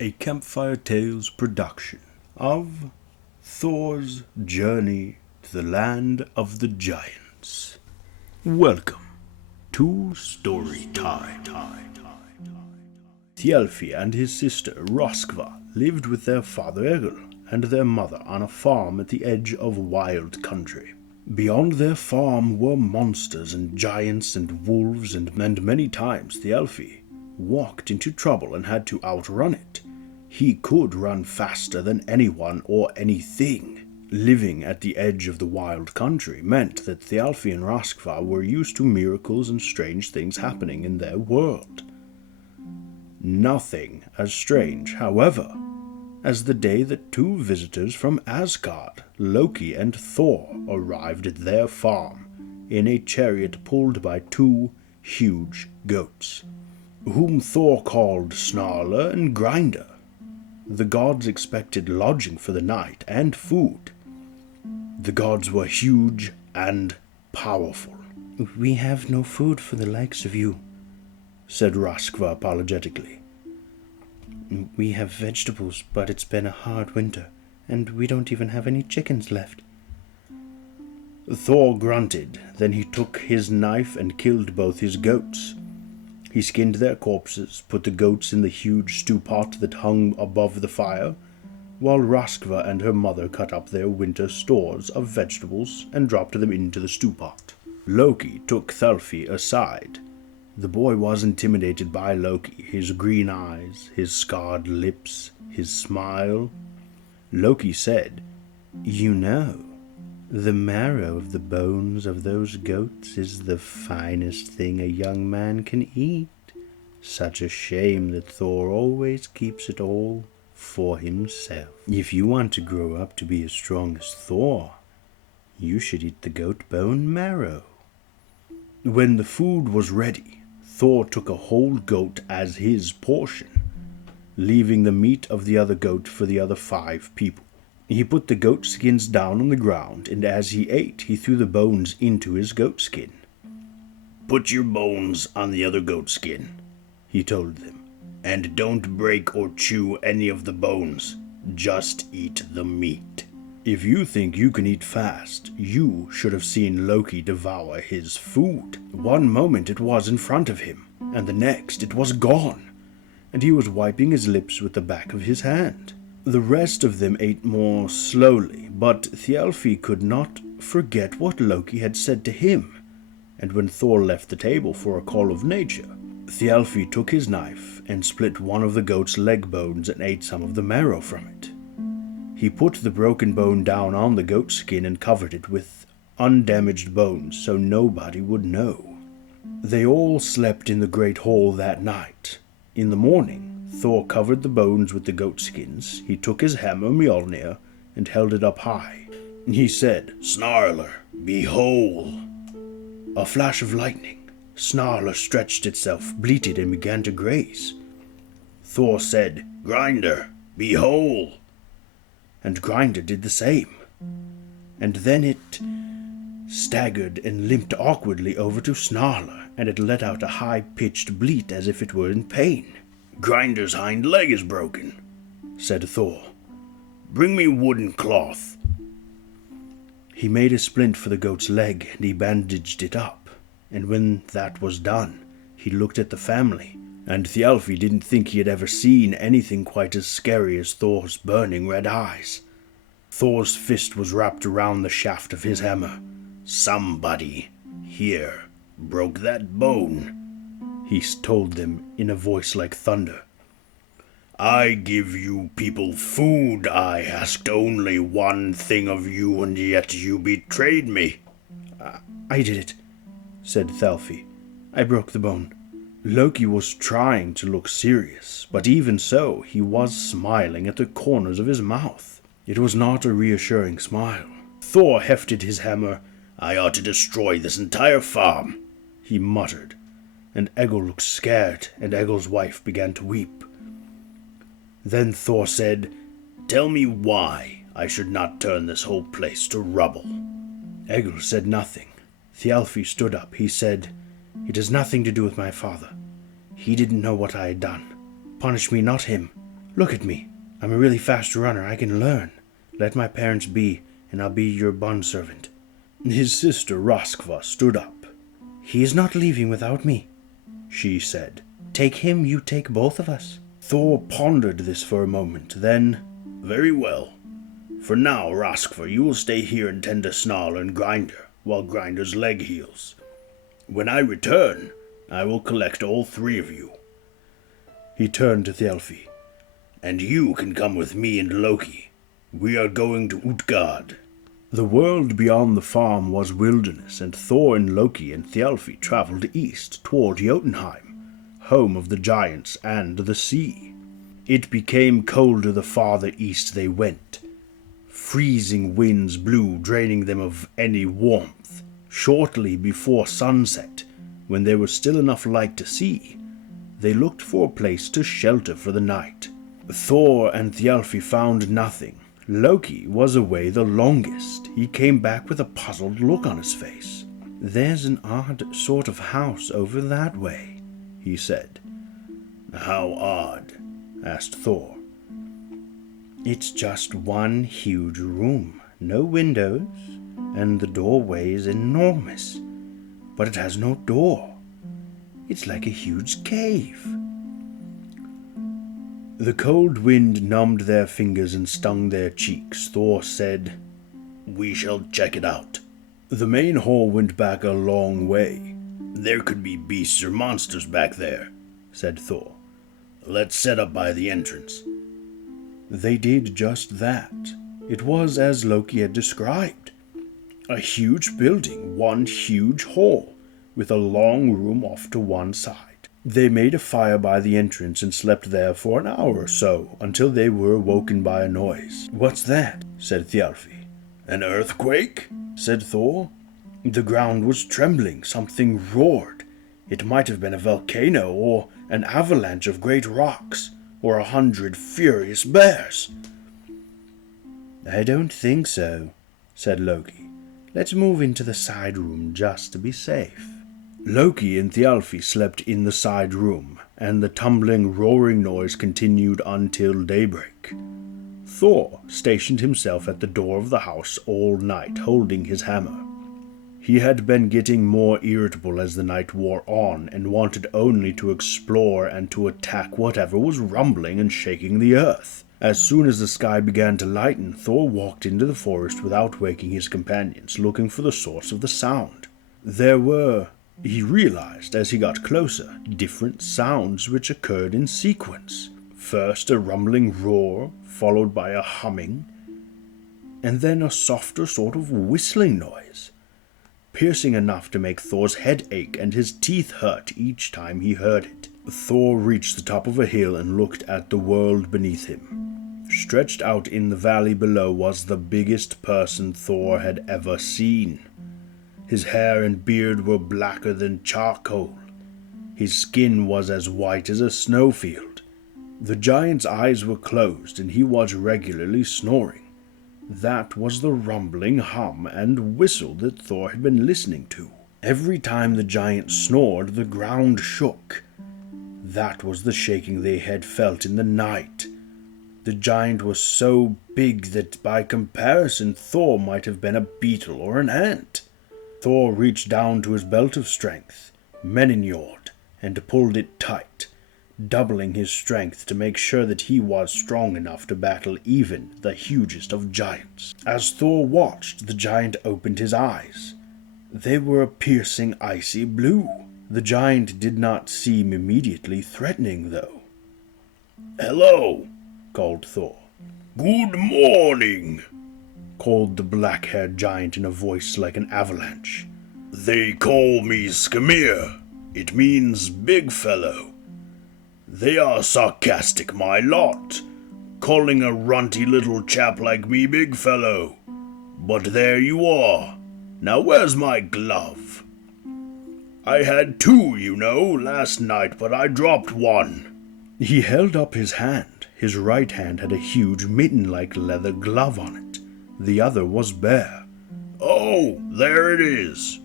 a Campfire Tales production of Thor's Journey to the Land of the Giants. Welcome to Story Time. Thialfi and his sister Roskva lived with their father Egil and their mother on a farm at the edge of wild country. Beyond their farm were monsters and giants and wolves, and many times Thialfi walked into trouble and had to outrun it. He could run faster than anyone or anything. Living at the edge of the wild country meant that Thialfi and Roskva were used to miracles and strange things happening in their world. Nothing as strange, however, as the day that two visitors from Asgard, Loki and Thor, arrived at their farm in a chariot pulled by two huge goats, whom Thor called Snarler and Grinder. The gods expected lodging for the night and food. The gods were huge and powerful. "We have no food for the likes of you," said Roskva apologetically. "We have vegetables, but it's been a hard winter, and we don't even have any chickens left." Thor grunted, then he took his knife and killed both his goats. He skinned their corpses, put the goats in the huge stew pot that hung above the fire, while Roskva and her mother cut up their winter stores of vegetables and dropped them into the stew pot. Loki took Thialfi aside. The boy was intimidated by Loki, his green eyes, his scarred lips, his smile. Loki said, "You know, the marrow of the bones of those goats is the finest thing a young man can eat. Such a shame that Thor always keeps it all for himself. If you want to grow up to be as strong as Thor, you should eat the goat bone marrow." When the food was ready, Thor took a whole goat as his portion, leaving the meat of the other goat for the other 5 people. He put the goat skins down on the ground, and as he ate, he threw the bones into his goat skin. "Put your bones on the other goat skin," he told them, "and don't break or chew any of the bones. Just eat the meat." If you think you can eat fast, you should have seen Loki devour his food. One moment it was in front of him, and the next it was gone, and he was wiping his lips with the back of his hand. The rest of them ate more slowly, but Thialfi could not forget what Loki had said to him, and when Thor left the table for a call of nature, Thialfi took his knife and split one of the goat's leg bones and ate some of the marrow from it. He put the broken bone down on the goat skin and covered it with undamaged bones so nobody would know. They all slept in the great hall that night. In the morning, Thor covered the bones with the goat skins. He took his hammer Mjolnir and held it up high. He said, "Snarler, be whole." A flash of lightning. Snarler stretched itself, bleated, and began to graze. Thor said, "Grinder, be whole." And Grinder did the same. And then it staggered and limped awkwardly over to Snarler, and it let out a high-pitched bleat as if it were in pain. "Grinder's hind leg is broken," said Thor. "Bring me wooden cloth." He made a splint for the goat's leg, and he bandaged it up. And when that was done, he looked at the family, and Thialfi didn't think he had ever seen anything quite as scary as Thor's burning red eyes. Thor's fist was wrapped around the shaft of his hammer. "Somebody here broke that bone," he told them in a voice like thunder. "I give you people food. I asked only one thing of you, and yet you betrayed me." I did it," said Thialfi. "I broke the bone." Loki was trying to look serious, but even so, he was smiling at the corners of his mouth. It was not a reassuring smile. Thor hefted his hammer. "I ought to destroy this entire farm," he muttered, and Egil looked scared, and Egil's wife began to weep. Then Thor said, "Tell me why I should not turn this whole place to rubble." Egil said nothing. Thialfi stood up. He said, "It has nothing to do with my father. He didn't know what I had done. Punish me, not him." Look at me. I'm a really fast runner. I can learn. Let my parents be, and I'll be your bondservant." His sister Roskva stood up. "He is not leaving without me," she said. "Take him, you take both of us." Thor pondered this for a moment, then, "Very well. For now, Roskva, you will stay here and tend to Snarl and Grinder, while Grinder's leg heals. When I return, I will collect all three of you." He turned to Thjalfi. "And you can come with me and Loki. We are going to Utgard." The world beyond the farm was wilderness, and Thor and Loki and Thjalfi traveled east toward Jotunheim, home of the giants and the sea. It became colder the farther east they went. Freezing winds blew, draining them of any warmth. Shortly before sunset, when there was still enough light to see, they looked for a place to shelter for the night. Thor and Thjalfi found nothing. Loki was away the longest. He came back with a puzzled look on his face. "There's an odd sort of house over that way," he said. "How odd?" asked Thor. "It's just one huge room, no windows, and the doorway is enormous, but it has no door. It's like a huge cave." The cold wind numbed their fingers and stung their cheeks. Thor said, "We shall check it out." The main hall went back a long way. "There could be beasts or monsters back there," said Thor. "Let's set up by the entrance." They did just that. It was as Loki had described. A huge building, one huge hall, with a long room off to one side. They made a fire by the entrance and slept there for an hour or so, until they were awoken by a noise. "What's that?" said Thjalfi. "An earthquake?" said Thor. The ground was trembling. Something roared. It might have been a volcano, or an avalanche of great rocks, or 100 furious bears. "I don't think so," said Loki. "Let's move into the side room just to be safe." Loki and Thjalfi slept in the side room, and the tumbling, roaring noise continued until daybreak. Thor stationed himself at the door of the house all night, holding his hammer. He had been getting more irritable as the night wore on, and wanted only to explore and to attack whatever was rumbling and shaking the earth. As soon as the sky began to lighten, Thor walked into the forest without waking his companions, looking for the source of the sound. There were, he realized as he got closer, different sounds which occurred in sequence. First a rumbling roar, followed by a humming, and then a softer sort of whistling noise, piercing enough to make Thor's head ache and his teeth hurt each time he heard it. Thor reached the top of a hill and looked at the world beneath him. Stretched out in the valley below was the biggest person Thor had ever seen. His hair and beard were blacker than charcoal. His skin was as white as a snowfield. The giant's eyes were closed, and he was regularly snoring. That was the rumbling hum and whistle that Thor had been listening to. Every time the giant snored, the ground shook. That was the shaking they had felt in the night. The giant was so big that by comparison Thor might have been a beetle or an ant. Thor reached down to his belt of strength, Menninjord, and pulled it tight, doubling his strength to make sure that he was strong enough to battle even the hugest of giants. As Thor watched, the giant opened his eyes. They were a piercing icy blue. The giant did not seem immediately threatening, though. "Hello," called Thor. "Good morning," called the black-haired giant in a voice like an avalanche. "They call me Skimir. It means big fellow. They are sarcastic, my lot, calling a runty little chap like me big fellow. But there you are. Now where's my glove? I had two, you know, last night, but I dropped one." He held up his hand. His right hand had a huge mitten-like leather glove on it. The other was bare. "Oh, there it is."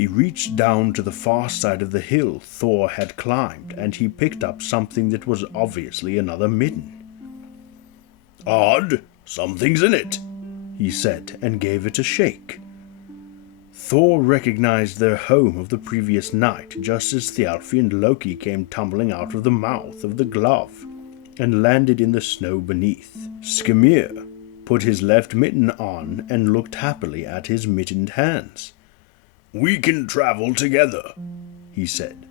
He reached down to the far side of the hill Thor had climbed, and he picked up something that was obviously another midden. "Odd, something's in it," he said, and gave it a shake. Thor recognized their home of the previous night just as Thialfi and Loki came tumbling out of the mouth of the glove and landed in the snow beneath. Skimir put his left mitten on and looked happily at his mittened hands. "We can travel together," he said,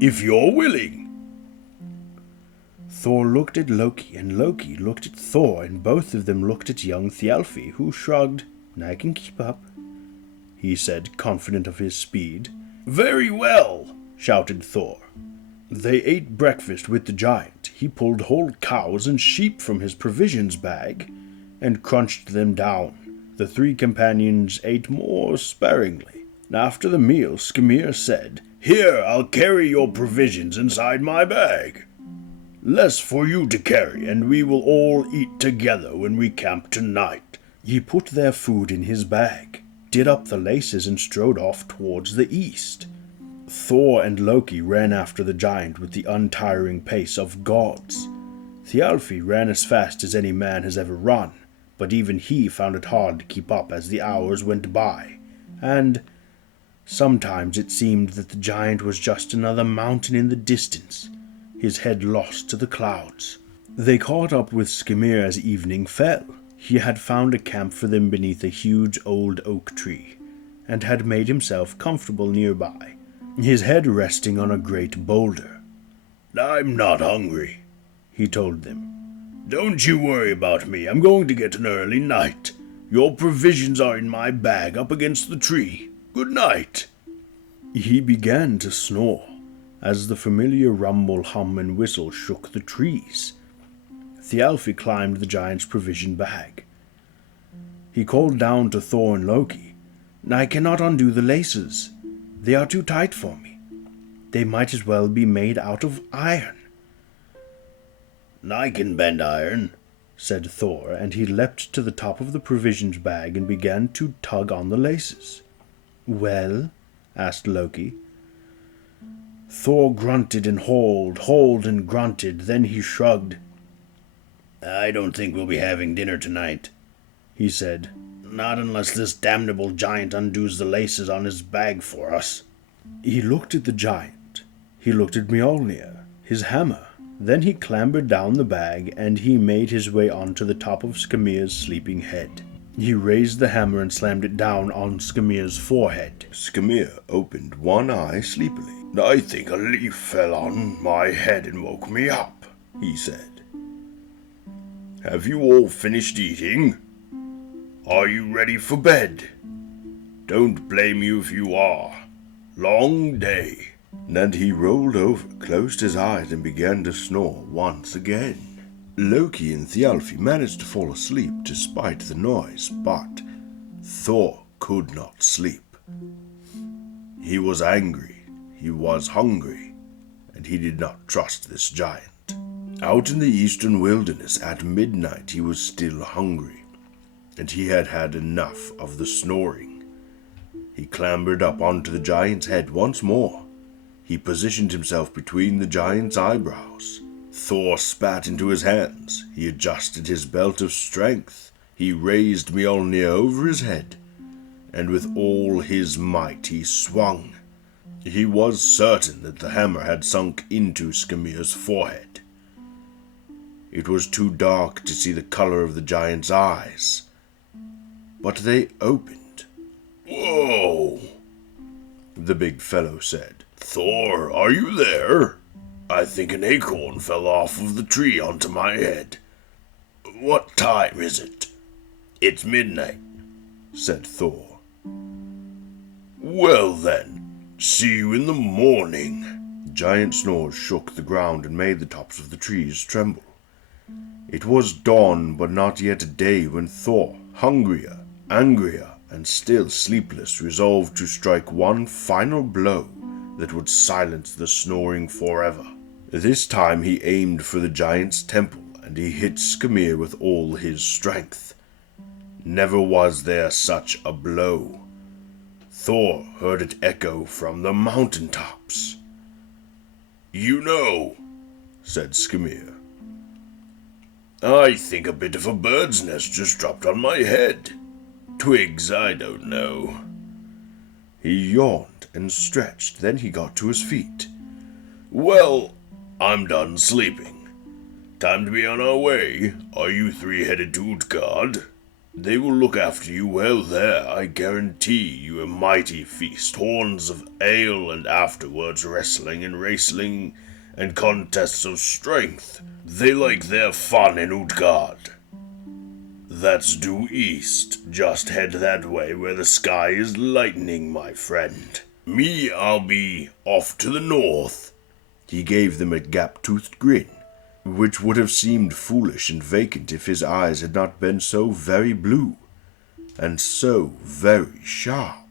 "if you're willing." Thor looked at Loki, and Loki looked at Thor, and both of them looked at young Thialfi, who shrugged. "I can keep up," he said, confident of his speed. "Very well," shouted Thor. They ate breakfast with the giant. He pulled whole cows and sheep from his provisions bag and crunched them down. The three companions ate more sparingly. After the meal, Skimir said, "Here, I'll carry your provisions inside my bag. Less for you to carry, and we will all eat together when we camp tonight." He put their food in his bag, did up the laces, and strode off towards the east. Thor and Loki ran after the giant with the untiring pace of gods. Thialfi ran as fast as any man has ever run, but even he found it hard to keep up as the hours went by, and sometimes it seemed that the giant was just another mountain in the distance, his head lost to the clouds. They caught up with Skimir as evening fell. He had found a camp for them beneath a huge old oak tree, and had made himself comfortable nearby, his head resting on a great boulder. "I'm not hungry," he told them. "Don't you worry about me. I'm going to get an early night. Your provisions are in my bag up against the tree. Good night." He began to snore as the familiar rumble, hum, and whistle shook the trees. Thialfi climbed the giant's provision bag. He called down to Thor and Loki, "I cannot undo the laces. They are too tight for me. They might as well be made out of iron." "I can bend iron," said Thor, and he leapt to the top of the provisions bag and began to tug on the laces. "Well?" asked Loki. Thor grunted and hauled and grunted, then he shrugged. "I don't think we'll be having dinner tonight," he said. "Not unless this damnable giant undoes the laces on his bag for us." He looked at the giant. He looked at Mjolnir, his hammer. Then he clambered down the bag, and he made his way onto the top of Skimir's sleeping head. He raised the hammer and slammed it down on Skimir's forehead. Skimir opened one eye sleepily. "I think a leaf fell on my head and woke me up," he said. "Have you all finished eating? Are you ready for bed? Don't blame you if you are. Long day." And he rolled over, closed his eyes, and began to snore once again. Loki and Thialfi managed to fall asleep despite the noise, but Thor could not sleep. He was angry, he was hungry, and he did not trust this giant. Out in the eastern wilderness at midnight he was still hungry, and he had had enough of the snoring. He clambered up onto the giant's head once more. He positioned himself between the giant's eyebrows. Thor spat into his hands. He adjusted his belt of strength. He raised Mjolnir over his head, and with all his might he swung. He was certain that the hammer had sunk into Skimir's forehead. It was too dark to see the color of the giant's eyes, but they opened. "Whoa!" the big fellow said. "Thor, are you there? I think an acorn fell off of the tree onto my head. What time is it?" "It's midnight," said Thor. "Well then, see you in the morning." Giant snores shook the ground and made the tops of the trees tremble. It was dawn, but not yet day, when Thor, hungrier, angrier, and still sleepless, resolved to strike one final blow that would silence the snoring forever. This time he aimed for the giant's temple, and he hit Skimir with all his strength. Never was there such a blow. Thor heard it echo from the mountain tops. "You know," said Skimir, "I think a bit of a bird's nest just dropped on my head. Twigs, I don't know." He yawned and stretched, then he got to his feet. "Well, I'm done sleeping. Time to be on our way. Are you three headed to Utgard? They will look after you well there. I guarantee you a mighty feast, horns of ale, and afterwards wrestling and racing and contests of strength. They like their fun in Utgard. That's due east. Just head that way where the sky is lightning, my friend. Me, I'll be off to the north." He gave them a gap-toothed grin, which would have seemed foolish and vacant if his eyes had not been so very blue, and so very sharp.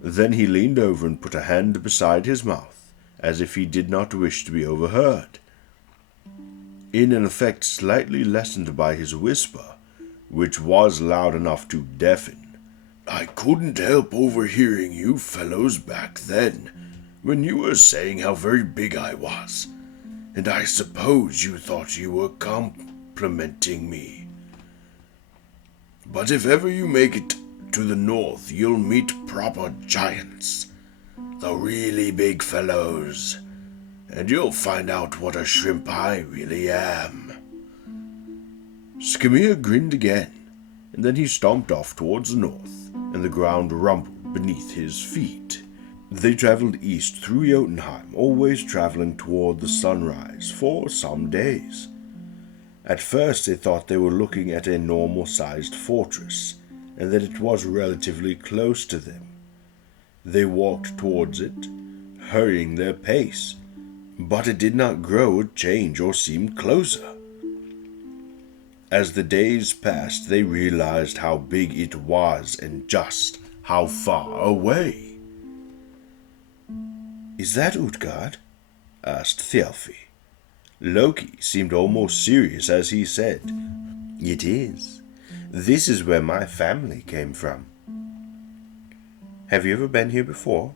Then he leaned over and put a hand beside his mouth, as if he did not wish to be overheard, in an effect slightly lessened by his whisper, which was loud enough to deafen. "I couldn't help overhearing you fellows back then, when you were saying how very big I was, and I suppose you thought you were complimenting me. But if ever you make it to the north, you'll meet proper giants, the really big fellows, and you'll find out what a shrimp I really am." Skimir grinned again, and then he stomped off towards the north, and the ground rumbled beneath his feet. They traveled east through Jotunheim, always traveling toward the sunrise for some days. At first they thought they were looking at a normal-sized fortress, and that it was relatively close to them. They walked towards it, hurrying their pace, but it did not grow or change or seem closer. As the days passed, they realized how big it was and just how far away. "Is that Utgard?" asked Thjalfi. Loki seemed almost serious as he said, "It is. This is where my family came from." "Have you ever been here before?"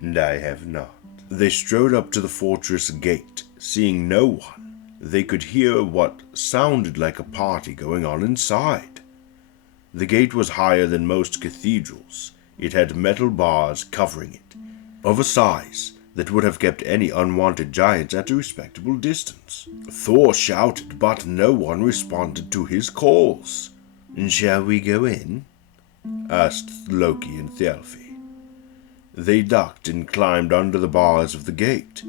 "And I have not." They strode up to the fortress gate. Seeing no one, they could hear what sounded like a party going on inside. The gate was higher than most cathedrals. It had metal bars covering it, of a size that would have kept any unwanted giants at a respectable distance. Thor shouted, but no one responded to his calls. "Shall we go in?" asked Loki and Thjalfi. They ducked and climbed under the bars of the gate.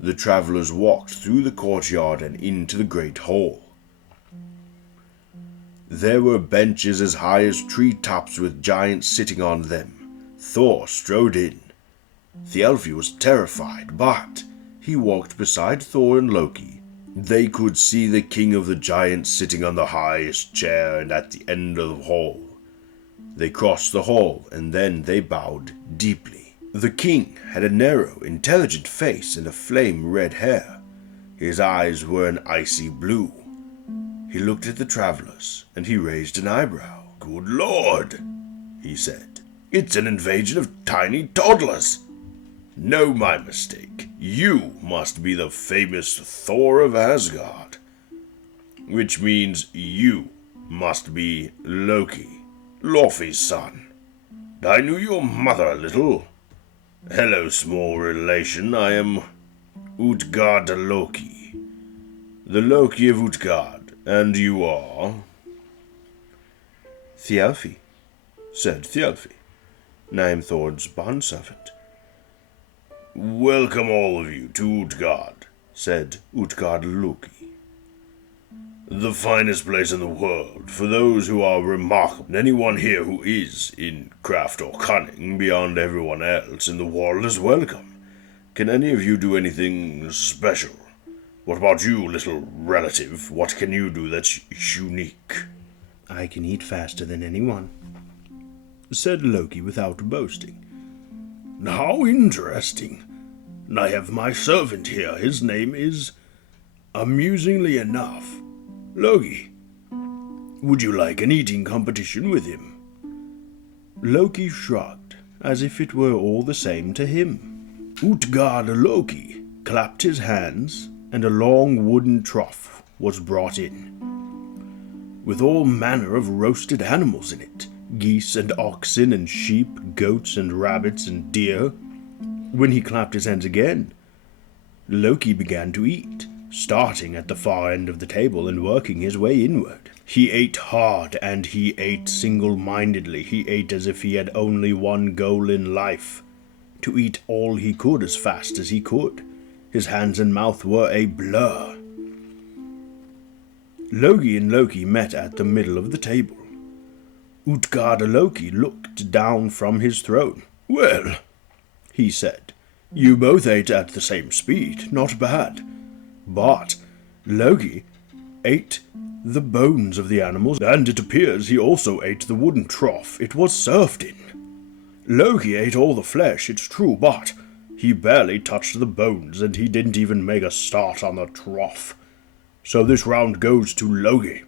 The travelers walked through the courtyard and into the great hall. There were benches as high as treetops with giants sitting on them. Thor strode in. Thjalfi was terrified, but he walked beside Thor and Loki. They could see the king of the giants sitting on the highest chair and at the end of the hall. They crossed the hall, and then they bowed deeply. The king had a narrow, intelligent face and a flame-red hair. His eyes were an icy blue. He looked at the travelers, and he raised an eyebrow. "Good Lord," he said. "It's an invasion of tiny toddlers. No, my mistake. You must be the famous Thor of Asgard. Which means you must be Loki, Laufey's son. I knew your mother a little. Hello, small relation. I am Utgard Loki, the Loki of Utgard, and you are?" "Thjalfi," said Thjalfi. "I am Thor's bondservant." "Welcome all of you to Utgard," said Utgard Loki. "The finest place in the world for those who are remarkable, and anyone here who is, in craft or cunning, beyond everyone else in the world is welcome. Can any of you do anything special? What about you, little relative? What can you do that's unique?" "I can eat faster than anyone," said Loki without boasting. "How interesting. I have my servant here. His name is, amusingly enough, Loki. Would you like an eating competition with him?" Loki shrugged. as if it were all the same to him. Utgard Loki clapped his hands, and a long wooden trough was brought in, with all manner of roasted animals in it, geese and oxen and sheep, goats and rabbits and deer. When he clapped his hands again, Loki began to eat, starting at the far end of the table and working his way inward. He ate hard, and he ate single-mindedly. He ate as if he had only one goal in life: to eat all he could as fast as he could. His hands and mouth were a blur. Loki and Loki met at the middle of the table. Utgard Loki looked down from his throne. "Well," he said, "you both ate at the same speed. Not bad. But Loki ate the bones of the animals, and it appears he also ate the wooden trough it was served in. Loki ate all the flesh, it's true, but he barely touched the bones, and he didn't even make a start on the trough. So this round goes to Loki."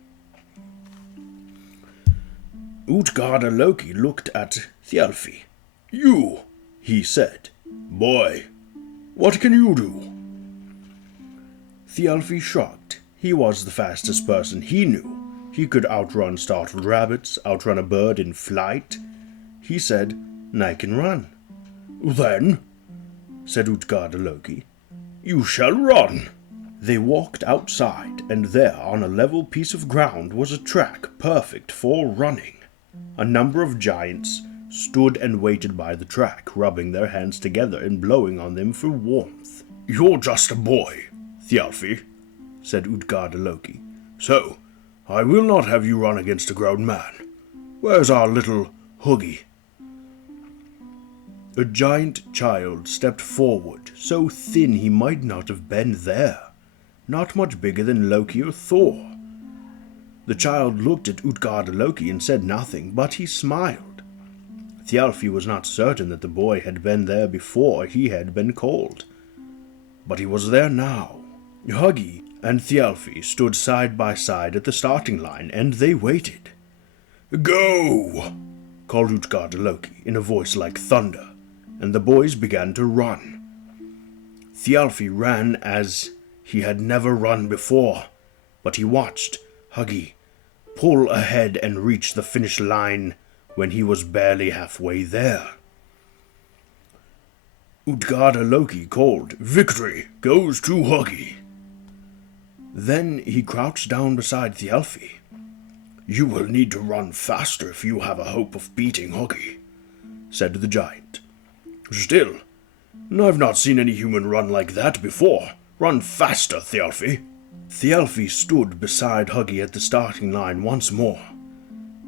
Utgard Loki looked at Thialfi. "You," he said. "Boy, what can you do?" Thialfi shrugged. He was the fastest person he knew. He could outrun startled rabbits, outrun a bird in flight. He said, "I can run." "Then," said Utgard Loki, "you shall run." They walked outside, and there on a level piece of ground was a track perfect for running. A number of giants stood and waited by the track, rubbing their hands together and blowing on them for warmth. "You're just a boy, Thialfi," said Utgard Loki, "so I will not have you run against a grown man. Where's our little Huggy?" A giant child stepped forward, so thin he might not have been there, not much bigger than Loki or Thor. The child looked at Utgard Loki and said nothing, but he smiled. Thialfi was not certain that the boy had been there before he had been called, but he was there now. Huggy and Thialfi stood side by side at the starting line, and they waited. "Go!" called Utgard Loki in a voice like thunder, and the boys began to run. Thialfi ran as he had never run before, but he watched Huggy pull ahead and reach the finish line when he was barely halfway there. Utgard Loki called, "Victory goes to Huggy." Then he crouched down beside Thialfi. "You will need to run faster if you have a hope of beating Huggy," said the giant. "Still, I've not seen any human run like that before. Run faster, Thialfi." Thialfi stood beside Huggy at the starting line once more.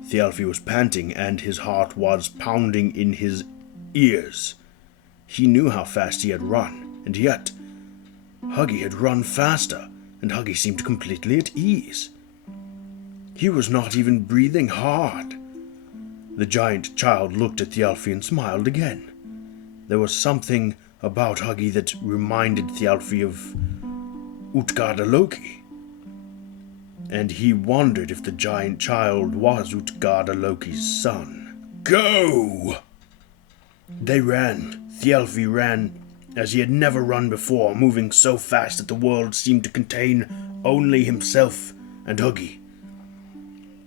Thialfi was panting, and his heart was pounding in his ears. He knew how fast he had run, and yet Huggy had run faster, and Huggy seemed completely at ease. He was not even breathing hard. The giant child looked at Thialfi and smiled again. There was something about Huggy that reminded Thialfi of Utgard Loki, and he wondered if the giant child was Utgard Loki's son. "Go!" They ran. Thialfi ran as he had never run before, moving so fast that the world seemed to contain only himself and Huggy.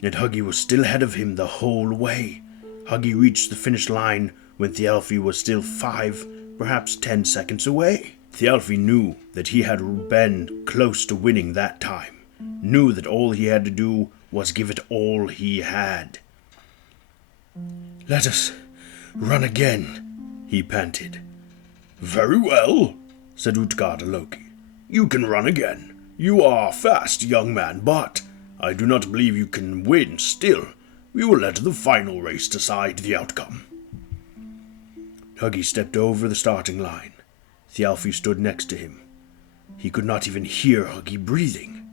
And Huggy was still ahead of him the whole way. Huggy reached the finish line when Thialfi was still 5, perhaps 10 seconds away. Thialfi knew that he had been close to winning that time, knew that all he had to do was give it all he had. "Let us run again," he panted. "Very well," said Utgard Loki. "You can run again. You are fast, young man, but I do not believe you can win. Still, we will let the final race decide the outcome." Huggy stepped over the starting line. Thialfi stood next to him. He could not even hear Huggy breathing.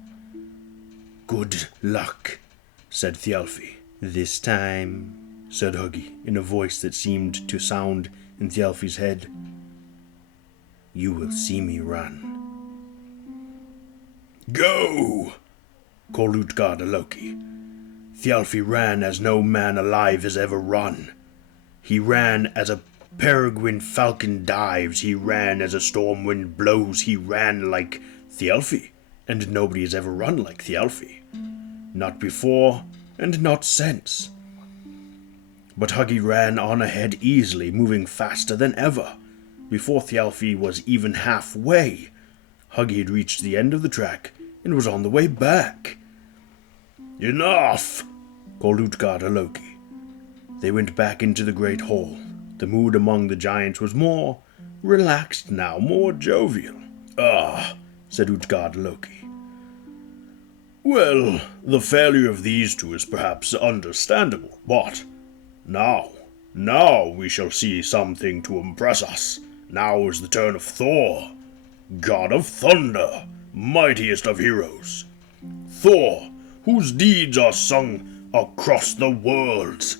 "Good luck," said Thialfi. "This time," said Huggy in a voice that seemed to sound in Thialfi's head, "you will see me run." "Go!" called Utgard Loki. Thialfi ran as no man alive has ever run. He ran as a Peregrine Falcon dives, he ran as a storm wind blows, he ran like Thialfi, and nobody has ever run like Thialfi. Not before, and not since. But Huggy ran on ahead easily, moving faster than ever. Before Thialfi was even halfway, Huggy had reached the end of the track and was on the way back. "Enough!" called Utgard and Loki. They went back into the great hall. The mood among the giants was more relaxed now, more jovial. "Ah," said Utgard and Loki. "Well, the failure of these two is perhaps understandable, but now we shall see something to impress us. Now is the turn of Thor, god of thunder, mightiest of heroes. Thor, whose deeds are sung across the worlds.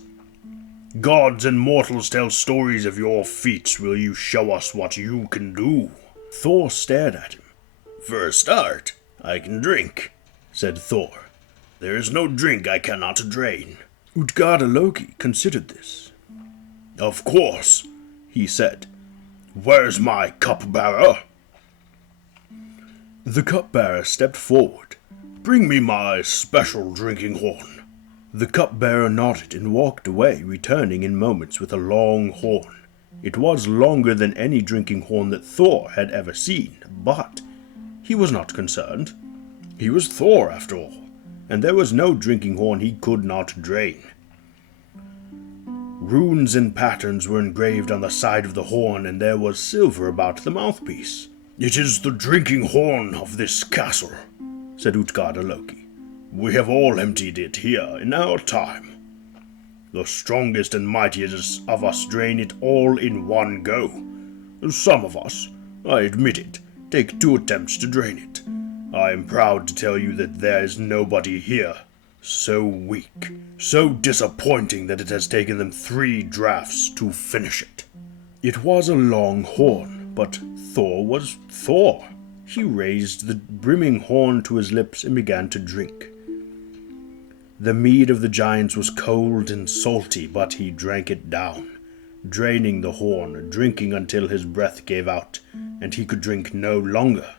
Gods and mortals tell stories of your feats. Will you show us what you can do?" Thor stared at him. "For a start, I can drink," said Thor. "There is no drink I cannot drain." Utgard and Loki considered this. "Of course," he said. "Where's my cupbearer?" The cupbearer stepped forward. "Bring me my special drinking horn." The cupbearer nodded and walked away, returning in moments with a long horn. It was longer than any drinking horn that Thor had ever seen, but he was not concerned. He was Thor, after all, and there was no drinking horn he could not drain. Runes and patterns were engraved on the side of the horn, and there was silver about the mouthpiece. "It is the drinking horn of this castle," said Utgard and Loki. "We have all emptied it here in our time. The strongest and mightiest of us drain it all in one go. Some of us, I admit it, take 2 attempts to drain it. I am proud to tell you that there is nobody here so weak, so disappointing that it has taken them 3 draughts to finish it." It was a long horn, but Thor was Thor. He raised the brimming horn to his lips and began to drink. The mead of the giants was cold and salty, but he drank it down, draining the horn, drinking until his breath gave out, and he could drink no longer.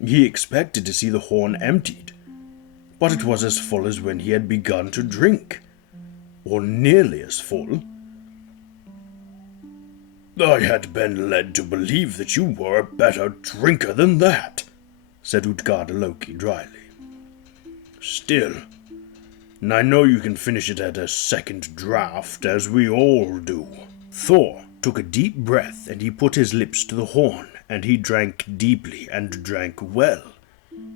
He expected to see the horn emptied, but it was as full as when he had begun to drink, or nearly as full. "I had been led to believe that you were a better drinker than that," said Utgard Loki dryly. "Still, I know you can finish it at a second draught, as we all do." Thor took a deep breath, and he put his lips to the horn, and he drank deeply and drank well.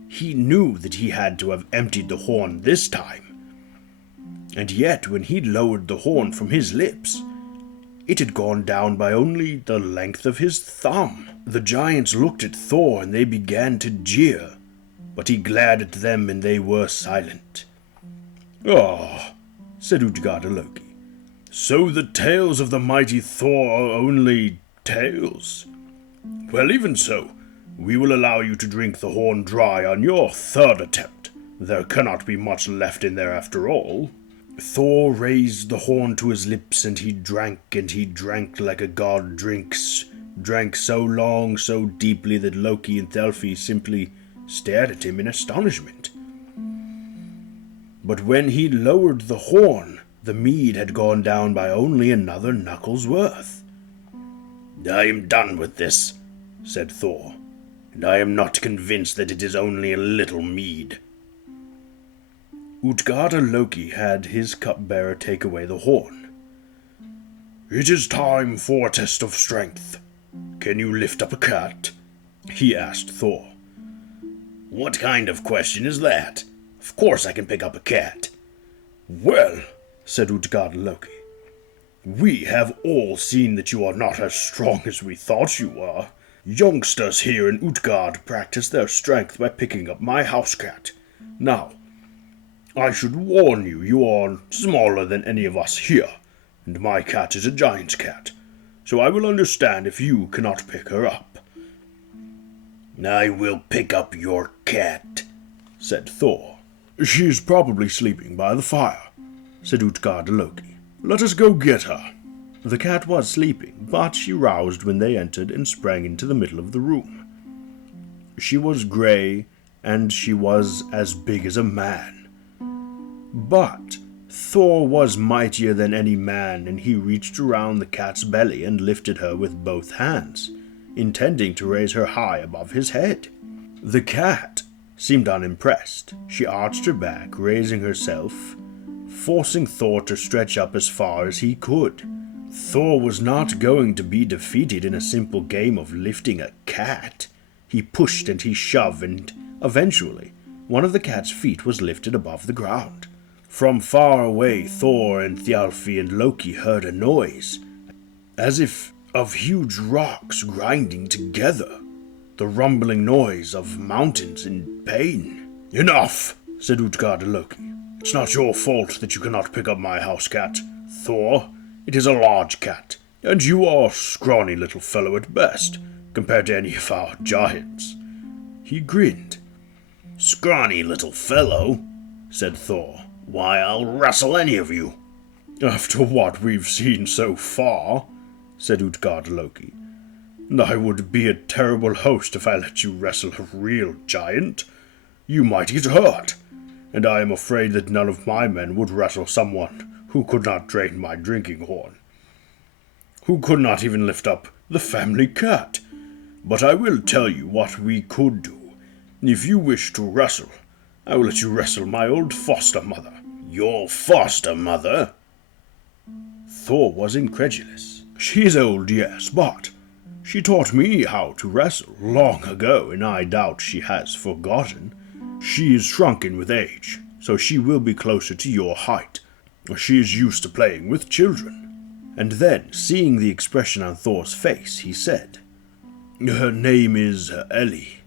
He knew that he had to have emptied the horn this time. And yet, when he lowered the horn from his lips, it had gone down by only the length of his thumb. The giants looked at Thor, and they began to jeer, but he glared at them, and they were silent. "Ah," said Utgard Loki, "so the tales of the mighty Thor are only tales? Well, even so, we will allow you to drink the horn dry on your 3rd attempt. There cannot be much left in there after all." Thor raised the horn to his lips, and he drank like a god drank so long, so deeply that Loki and Thelfi simply stared at him in astonishment. But when he lowered the horn, the mead had gone down by only another knuckle's worth. "I am done with this," said Thor, "and I am not convinced that it is only a little mead." Utgard Loki had his cupbearer take away the horn. "It is time for a test of strength. Can you lift up a cat?" he asked Thor. "What kind of question is that? Of course I can pick up a cat." "Well," said Utgard Loki, "we have all seen that you are not as strong as we thought you were. Youngsters here in Utgard practice their strength by picking up my house cat. Now, I should warn you, you are smaller than any of us here, and my cat is a giant's cat, so I will understand if you cannot pick her up." "I will pick up your cat," said Thor. "She is probably sleeping by the fire," said Utgard Loki. "Let us go get her." The cat was sleeping, but she roused when they entered and sprang into the middle of the room. She was grey, and she was as big as a man. But Thor was mightier than any man, and he reached around the cat's belly and lifted her with both hands, intending to raise her high above his head. The cat seemed unimpressed. She arched her back, raising herself, forcing Thor to stretch up as far as he could. Thor was not going to be defeated in a simple game of lifting a cat. He pushed and he shoved, and eventually one of the cat's feet was lifted above the ground. From far away, Thor and Thjalfi and Loki heard a noise, as if of huge rocks grinding together, the rumbling noise of mountains in pain. "Enough," said Utgard to Loki. "It's not your fault that you cannot pick up my house cat, Thor. It is a large cat, and you are a scrawny little fellow at best, compared to any of our giants." He grinned. "Scrawny little fellow," said Thor. "Why, I'll wrestle any of you." "After what we've seen so far," said Utgard Loki, "I would be a terrible host if I let you wrestle a real giant. You might get hurt, and I am afraid that none of my men would wrestle someone who could not drain my drinking horn, who could not even lift up the family cat. But I will tell you what we could do. If you wish to wrestle, I will let you wrestle my old foster mother." "Your foster mother?" Thor was incredulous. "She's old, yes, but she taught me how to wrestle long ago, and I doubt she has forgotten. She is shrunken with age, so she will be closer to your height. She is used to playing with children." And then, seeing the expression on Thor's face, he said, "Her name is Ellie,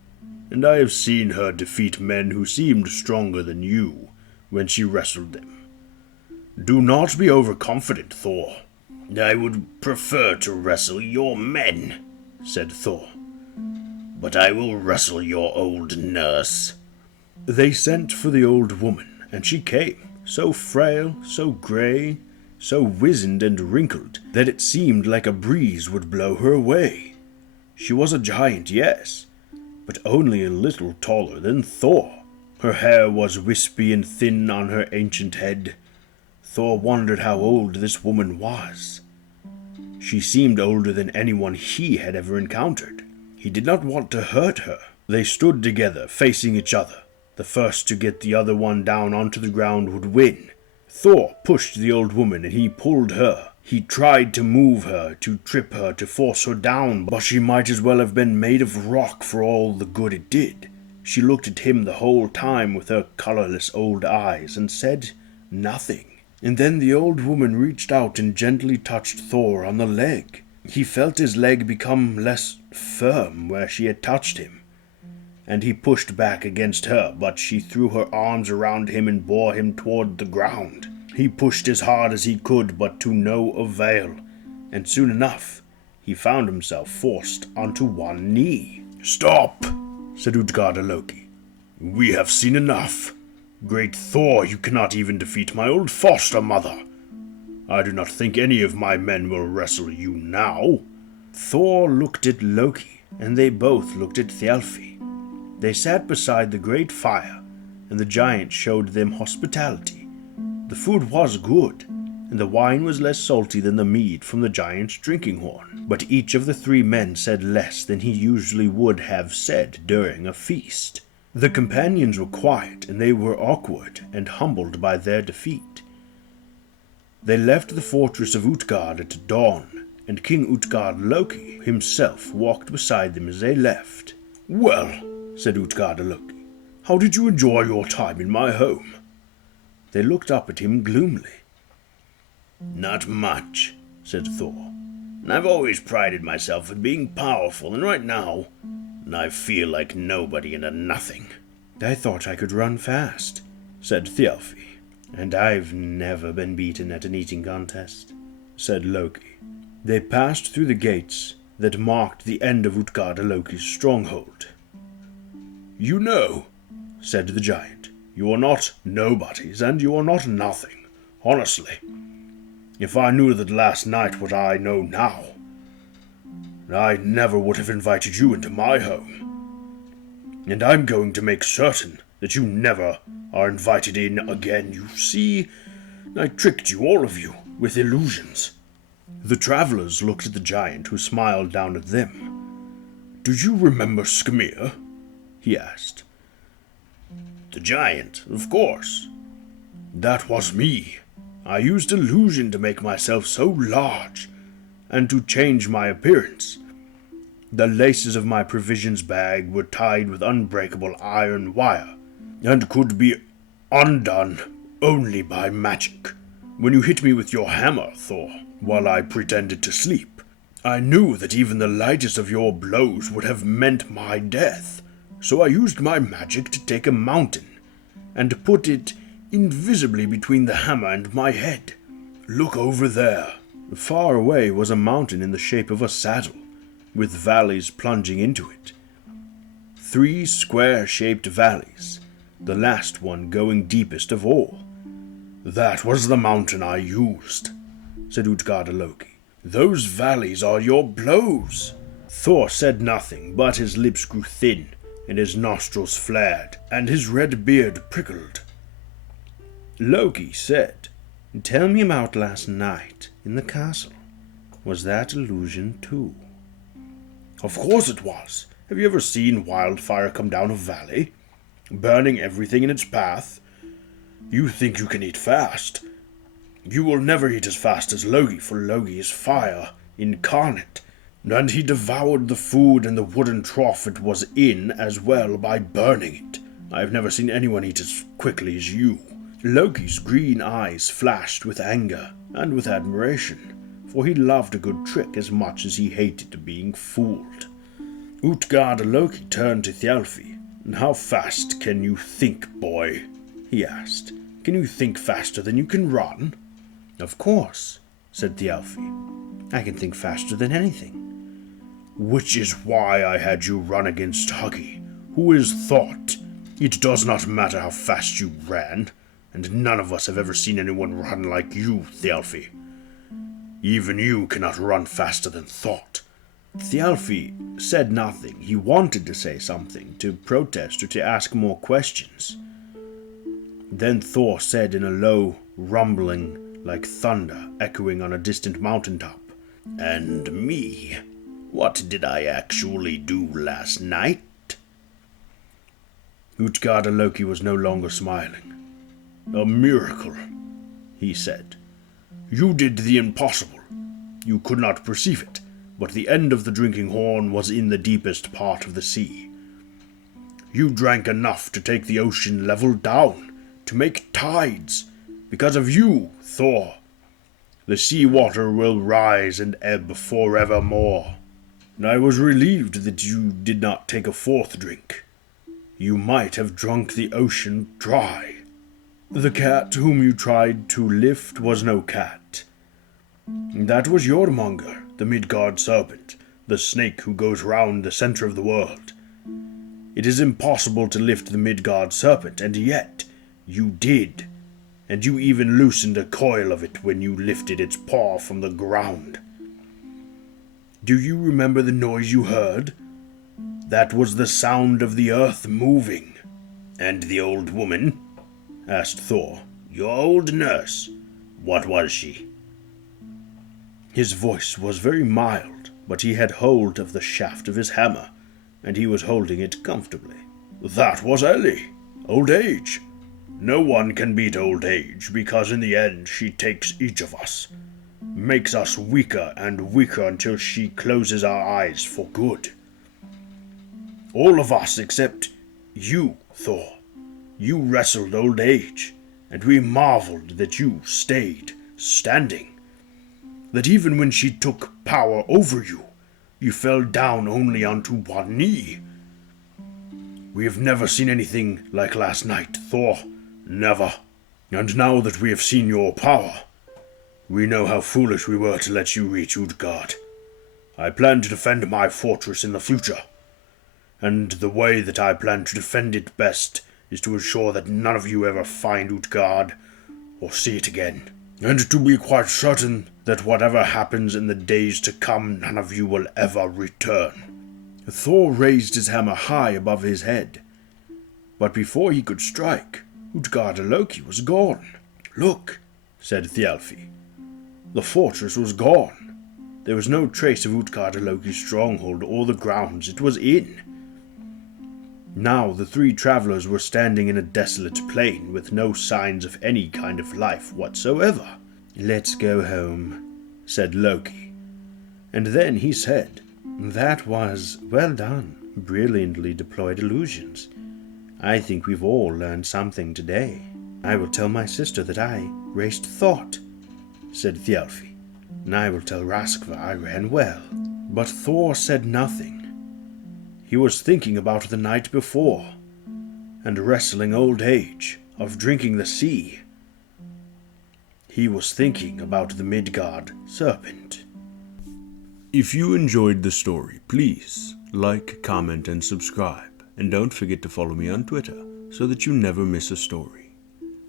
and I have seen her defeat men who seemed stronger than you when she wrestled them. Do not be overconfident, Thor." "I would prefer to wrestle your men," said Thor. "But I will wrestle your old nurse." They sent for the old woman, and she came, so frail, so grey, so wizened and wrinkled that it seemed like a breeze would blow her away. She was a giant, yes, but only a little taller than Thor. Her hair was wispy and thin on her ancient head. Thor wondered how old this woman was. She seemed older than anyone he had ever encountered. He did not want to hurt her. They stood together, facing each other. The first to get the other one down onto the ground would win. Thor pushed the old woman and he pulled her. He tried to move her, to trip her, to force her down, but she might as well have been made of rock for all the good it did. She looked at him the whole time with her colorless old eyes and said nothing. And then the old woman reached out and gently touched Thor on the leg. He felt his leg become less firm where she had touched him, and he pushed back against her, but she threw her arms around him and bore him toward the ground. He pushed as hard as he could, but to no avail, and soon enough he found himself forced onto one knee. "Stop," said Utgard Loki. "We have seen enough. Great Thor, you cannot even defeat my old foster mother. I do not think any of my men will wrestle you now." Thor looked at Loki, and they both looked at Thjalfi. They sat beside the great fire, and the giant showed them hospitality. The food was good, and the wine was less salty than the mead from the giant's drinking horn. But each of the three men said less than he usually would have said during a feast. The companions were quiet, and they were awkward and humbled by their defeat. They left the fortress of Utgard at dawn, and King Utgard Loki himself walked beside them as they left. "Well," said Utgard Loki, "how did you enjoy your time in my home?" They looked up at him gloomily. "Not much," said Thor. "I've always prided myself on being powerful, and right now I feel like nobody and a nothing." "I thought I could run fast," said Thjalfi. "And I've never been beaten at an eating contest," said Loki. They passed through the gates that marked the end of Utgard Loki's stronghold. "You know," said the giant, "you are not nobodies, and you are not nothing, honestly. If I knew that last night what I know now, I never would have invited you into my home. And I'm going to make certain that you never are invited in again. You see, I tricked you, all of you, with illusions." The travelers looked at the giant, who smiled down at them. "Do you remember Skimir?" he asked. The giant, "Of course. That was me. I used illusion to make myself so large, and to change my appearance. The laces of my provisions bag were tied with unbreakable iron wire, and could be undone only by magic. When you hit me with your hammer, Thor, while I pretended to sleep, I knew that even the lightest of your blows would have meant my death, so I used my magic to take a mountain, and put it invisibly between the hammer and my head. Look over there." Far away was a mountain in the shape of a saddle, with valleys plunging into it. 3 square-shaped valleys, the last one going deepest of all. "That was the mountain I used," said Utgard Loki. "Those valleys are your blows." Thor said nothing, but his lips grew thin, and his nostrils flared, and his red beard prickled. Loki said, "Tell me about last night in the castle. Was that illusion too?" "Of course it was. Have you ever seen wildfire come down a valley, burning everything in its path? You think you can eat fast. You will never eat as fast as Loki, for Loki is fire incarnate, and he devoured the food and the wooden trough it was in as well by burning it. I have never seen anyone eat as quickly as you." Loki's green eyes flashed with anger and with admiration, for he loved a good trick as much as he hated being fooled. Utgard Loki turned to Thialfi. "How fast can you think, boy?" he asked. "Can you think faster than you can run?" "Of course," said Thialfi. "I can think faster than anything." "Which is why I had you run against Huggy, who is Thought. It does not matter how fast you ran, and none of us have ever seen anyone run like you, Thialfi. Even you cannot run faster than Thought." Thialfi said nothing. He wanted to say something, to protest or to ask more questions. Then Thor said in a low rumbling like thunder echoing on a distant mountaintop, "And me, what did I actually do last night?" Utgard Loki was no longer smiling. "A miracle," he said. "You did the impossible. You could not perceive it, but the end of the drinking horn was in the deepest part of the sea. You drank enough to take the ocean level down, to make tides. Because of you, Thor, the sea water will rise and ebb forevermore. And I was relieved that you did not take a 4th drink. You might have drunk the ocean dry. The cat whom you tried to lift was no cat. That was Jormungr, the Midgard serpent, the snake who goes round the center of the world. It is impossible to lift the Midgard serpent, and yet you did, and you even loosened a coil of it when you lifted its paw from the ground. Do you remember the noise you heard? That was the sound of the earth moving." "And the old woman?" asked Thor. "Your old nurse. What was she?" His voice was very mild, but he had hold of the shaft of his hammer, and he was holding it comfortably. "That was Ellie. Old age. No one can beat old age, because in the end she takes each of us, makes us weaker and weaker until she closes our eyes for good. All of us except you, Thor. You wrestled old age, and we marveled that you stayed standing. That even when she took power over you, you fell down only onto one knee. We have never seen anything like last night, Thor. Never. And now that we have seen your power, we know how foolish we were to let you reach Utgard. I plan to defend my fortress in the future, and the way that I plan to defend it best is to ensure that none of you ever find Utgard or see it again. and to be quite certain that whatever happens in the days to come, none of you will ever return." Thor raised his hammer high above his head, but before he could strike, Utgard Loki was gone. "Look," said Thialfi. "The fortress was gone. There was no trace of Utgard Loki's stronghold or the grounds it was in." Now the three travelers were standing in a desolate plain with no signs of any kind of life whatsoever. "Let's go home," said Loki. And then he said, "That was well done. Brilliantly deployed illusions. I think we've all learned something today." "I will tell my sister that I raced thought," said Thialfi. "And I will tell Raskva I ran well." But Thor said nothing. He was thinking about the night before, and wrestling old age, of drinking the sea. He was thinking about the Midgard serpent. If you enjoyed the story, please like, comment, and subscribe. And don't forget to follow me on Twitter so that you never miss a story.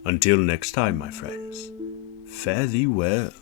Until next time, my friends, fare thee well.